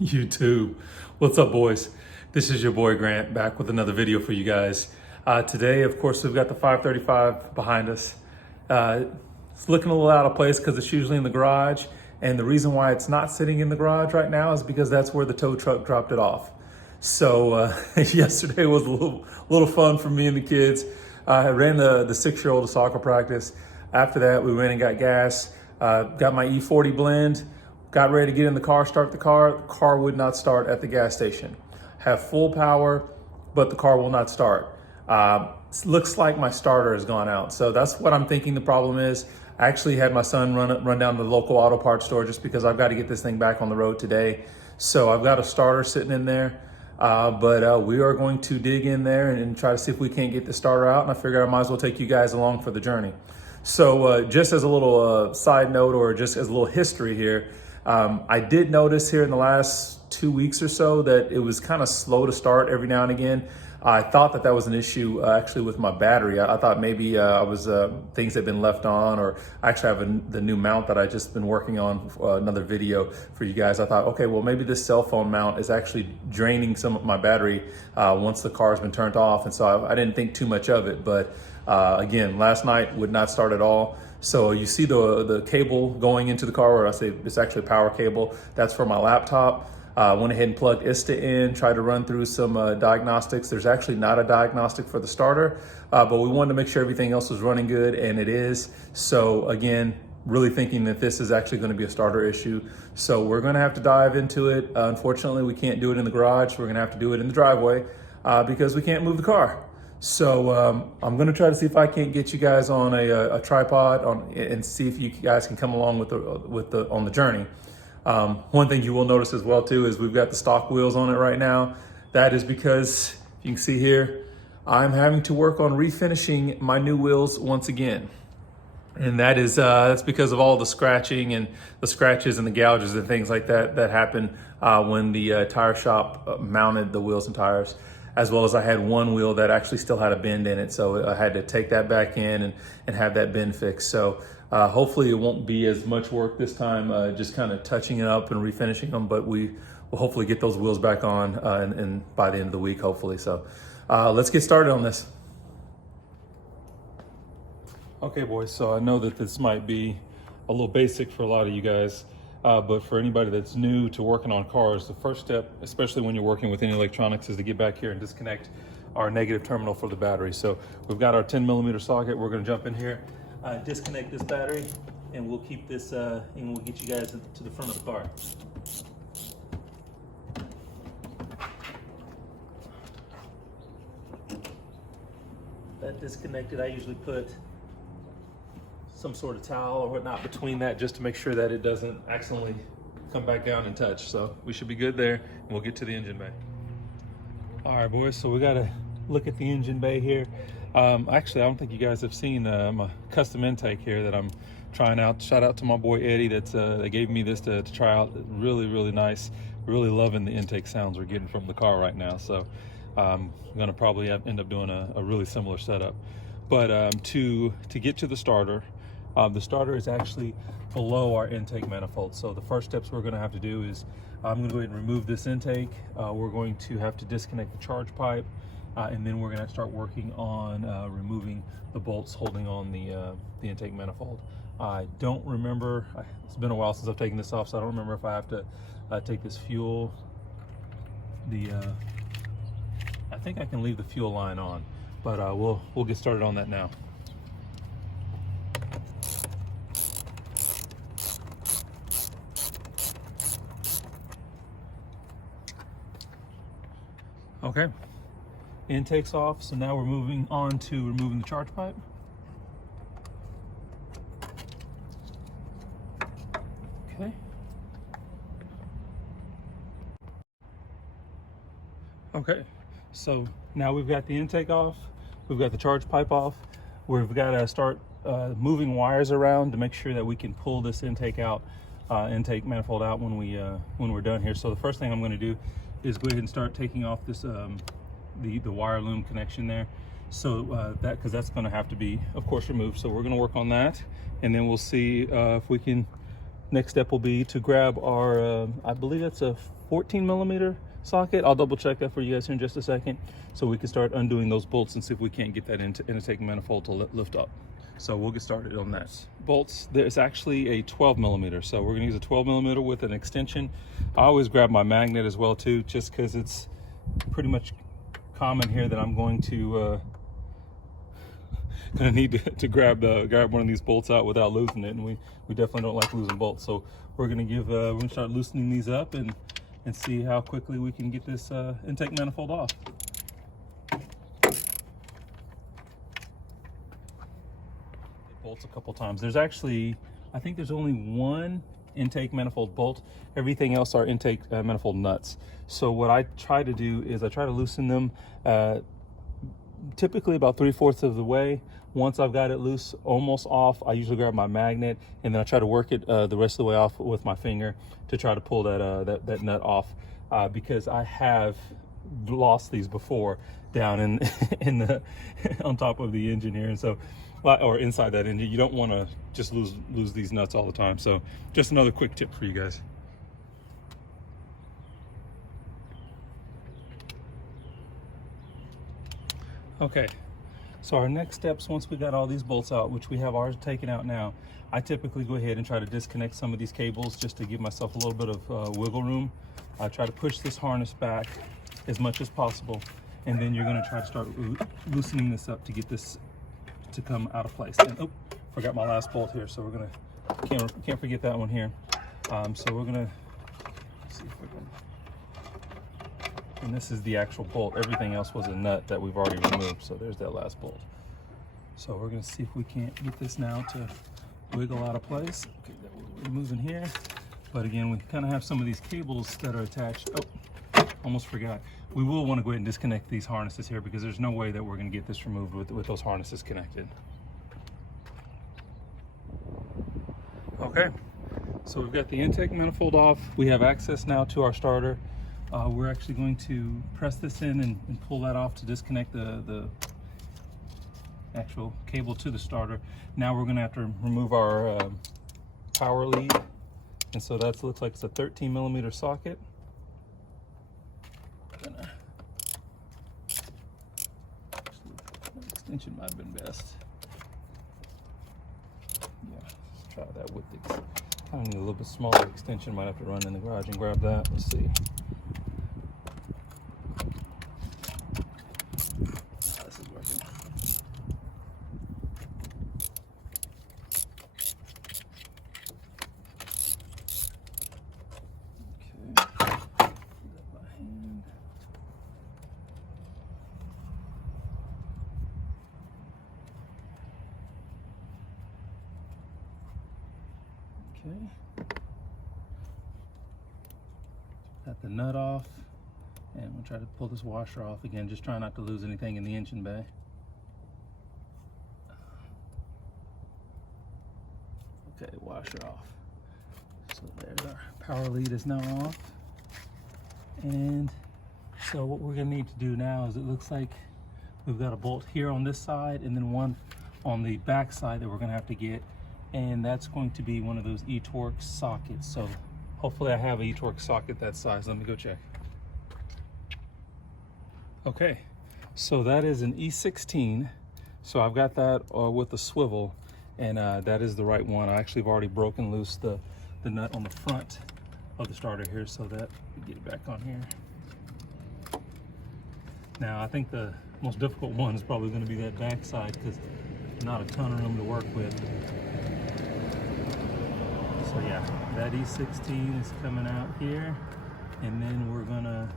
YouTube. What's up, boys? This is your boy Grant back with another video for you guys. Today, of course, we've got the 535 behind us. It's looking a little out of place because it's usually in the garage. And the reason why it's not sitting in the garage right now is because that's where the tow truck dropped it off. So yesterday was a little fun for me and the kids. I ran the 6-year-old to soccer practice. After that, we went and got gas, got my E40 blend, got ready to get in the car, start the car. The car would not start at the gas station. Have full power, but the car will not start. Looks like my starter has gone out. So that's what I'm thinking the problem is. I actually had my son run down to the local auto parts store just because I've got to get this thing back on the road today. So I've got a starter sitting in there, but we are going to dig in there and try to see if we can't get the starter out. And I figured I might as well take you guys along for the journey. So just as a little side note, or just as a little history here, I did notice here in the last 2 weeks or so that it was kind of slow to start every now and again. I thought that was an issue actually with my battery. I thought maybe I was things had been left on, or I actually have the new mount that I just been working on another video for you guys. I thought, okay, well maybe this cell phone mount is actually draining some of my battery once the car's been turned off, and so I didn't think too much of it. But again, last night would not start at all. So you see the cable going into the car, or I say it's actually a power cable. That's for my laptop. Went ahead and plugged ISTA in, tried to run through some diagnostics. There's actually not a diagnostic for the starter, but we wanted to make sure everything else was running good, and it is. So again, really thinking that this is actually going to be a starter issue. So we're going to have to dive into it. Unfortunately, we can't do it in the garage. We're going to have to do it in the driveway because we can't move the car. So I'm going to try to see if I can't get you guys on a tripod and see if you guys can come along on the journey. One thing you will notice as well too is we've got the stock wheels on it right now. That is because, you can see here, I'm having to work on refinishing my new wheels once again. And that's because of all the scratching and the scratches and the gouges and things like that happen when the tire shop mounted the wheels and tires. As well as I had one wheel that actually still had a bend in it. So I had to take that back in and have that bend fixed. So hopefully it won't be as much work this time, just kind of touching it up and refinishing them, but we will hopefully get those wheels back on and by the end of the week, hopefully. So let's get started on this. Okay, boys, so I know that this might be a little basic for a lot of you guys, but for anybody that's new to working on cars, the first step, especially when you're working with any electronics, is to get back here and disconnect our negative terminal for the battery. So we've got our 10mm socket. We're going to jump in here, disconnect this battery, and we'll keep this, and we'll get you guys to the front of the car. That disconnected, I usually put some sort of towel or whatnot between that just to make sure that it doesn't accidentally come back down and touch. So we should be good there, and we'll get to the engine bay. All right, boys, so we got to look at the engine bay here. Actually, I don't think you guys have seen my custom intake here that I'm trying out. Shout out to my boy Eddie that gave me this to try out. Really, really nice. Really loving the intake sounds we're getting from the car right now. So I'm gonna probably end up doing a really similar setup. But to get to the starter is actually below our intake manifold. So the first steps we're gonna have to do is I'm gonna go ahead and remove this intake. We're going to have to disconnect the charge pipe, and then we're gonna have to start working on removing the bolts holding on the intake manifold. I don't remember, it's been a while since I've taken this off, so I don't remember if I have to take this fuel. I think I can leave the fuel line on, but we'll get started on that now. Okay, intake's off, so now we're moving on to removing the charge pipe. Okay. Okay, so now we've got the intake off, we've got the charge pipe off. We've got to start moving wires around to make sure that we can pull this intake intake manifold out when we're done here. So the first thing I'm going to do is go ahead and start taking off this the wire loom connection there. So because that's going to have to be, of course, removed. So we're going to work on that, and then we'll see if we can. Next step will be to grab our, I believe that's a 14 millimeter socket. I'll double check that for you guys here in just a second, so we can start undoing those bolts and see if we can't get that intake manifold to lift up. So we'll get started on that. Bolts, there's actually a 12 millimeter, so we're gonna use a 12 millimeter with an extension. I always grab my magnet as well too, just because it's pretty much common here that I'm going to gonna need to grab one of these bolts out without losing it, and we definitely don't like losing bolts. So we're gonna start loosening these up and see how quickly we can get this intake manifold off. Bolts a couple times. There's actually, I think there's only one intake manifold bolt. Everything else are intake manifold nuts. So what I try to do is I try to loosen them typically about 3/4 of the way. Once I've got it loose, almost off, I usually grab my magnet and then I try to work it the rest of the way off with my finger to try to pull that nut off, because I have lost these before down in the on top of the engine here, and so or inside that engine. You don't want to just lose these nuts all the time. So just another quick tip for you guys. Okay, so our next steps, once we got all these bolts out, which we have ours taken out now, I typically go ahead and try to disconnect some of these cables just to give myself a little bit of wiggle room. I try to push this harness back as much as possible, and then you're going to try to start loosening this up to get this to come out of place. And oh, forgot my last bolt here, so we're gonna can't forget that one here. So we're gonna see if we can. And this is the actual bolt. Everything else was a nut that we've already removed. So there's that last bolt. So we're gonna see if we can't get this now to wiggle out of place. Okay, that we're removing here. But again, we kind of have some of these cables that are attached. Oh, almost forgot. We will want to go ahead and disconnect these harnesses here, because there's no way that we're going to get this removed with those harnesses connected. Okay, so we've got the intake manifold off. We have access now to our starter. We're actually going to press this in and pull that off to disconnect the actual cable to the starter. Now we're going to have to remove our power lead, and so that looks like it's a 13 millimeter socket. Extension might have been best. Yeah, let's try that with the kind of need a little bit smaller extension. Might have to run in the garage and grab that. Let's see. This is working. Okay. Got the nut off, and we'll try to pull this washer off again. Just try not to lose anything in the engine bay. Okay, washer off. So there's our power lead is now off. And so what we're gonna need to do now is, it looks like we've got a bolt here on this side and then one on the back side that we're gonna have to get. And that's going to be one of those eTorque sockets. So hopefully I have an eTorque socket that size. Let me go check. Okay, so that is an E16. So I've got that with the swivel, and that is the right one. I actually have already broken loose the nut on the front of the starter here, so that we get it back on here. Now I think the most difficult one is probably going to be that back side, because not a ton of room to work with. So yeah, that E16 is coming out here, and then we're gonna,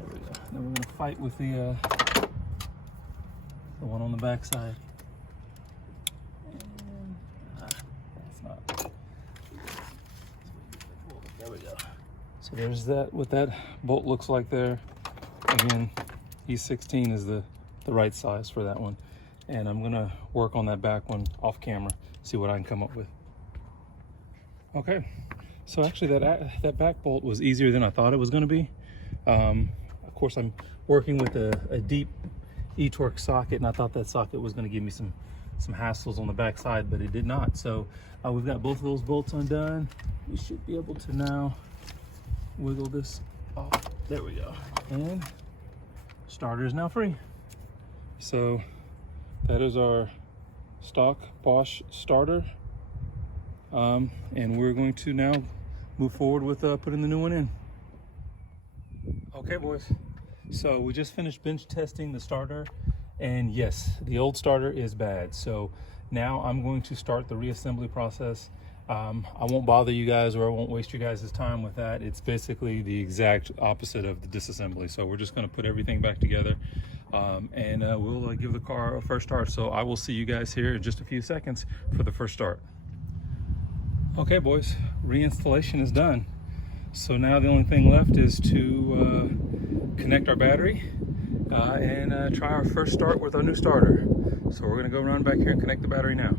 there we go. Then we're gonna fight with the one on the back side. And it's not. There we go. So there's that. What that bolt looks like there. Again, E16 is the right size for that one, and I'm gonna work on that back one off camera, see what I can come up with. Okay, so actually that back bolt was easier than I thought it was going to be. Of course, I'm working with a deep eTorque socket, and I thought that socket was going to give me some hassles on the back side, but it did not. So we've got both of those bolts undone. We should be able to now wiggle this off. There we go. And starter is now free. So that is our stock Bosch starter. And we're going to now move forward with putting the new one in. Okay, boys. So we just finished bench testing the starter, and yes, the old starter is bad. So now I'm going to start the reassembly process. I won't bother you guys, or I won't waste you guys' time with that. It's basically the exact opposite of the disassembly. So we're just going to put everything back together, and we'll give the car a first start. So I will see you guys here in just a few seconds for the first start. Okay, boys, reinstallation is done. So now the only thing left is to connect our battery and try our first start with our new starter. So we're gonna go around back here and connect the battery now.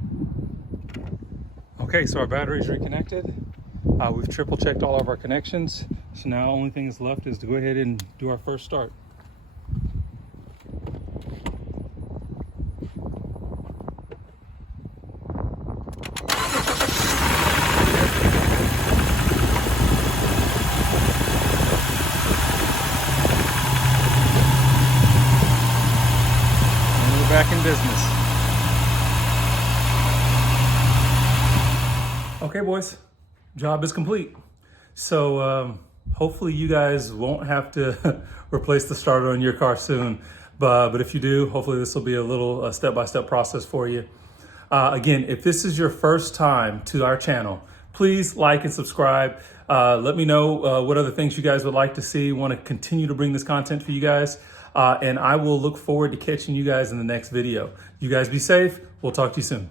Okay, so our battery is reconnected. We've triple checked all of our connections. So now the only thing that's left is to go ahead and do our first start. Back in business. Okay, boys, job is complete. So hopefully you guys won't have to replace the starter on your car soon. But if you do, hopefully this will be a little step-by-step process for you. Again, if this is your first time to our channel, please like and subscribe. Let me know what other things you guys would like to see. Want to continue to bring this content for you guys. And I will look forward to catching you guys in the next video. You guys be safe. We'll talk to you soon.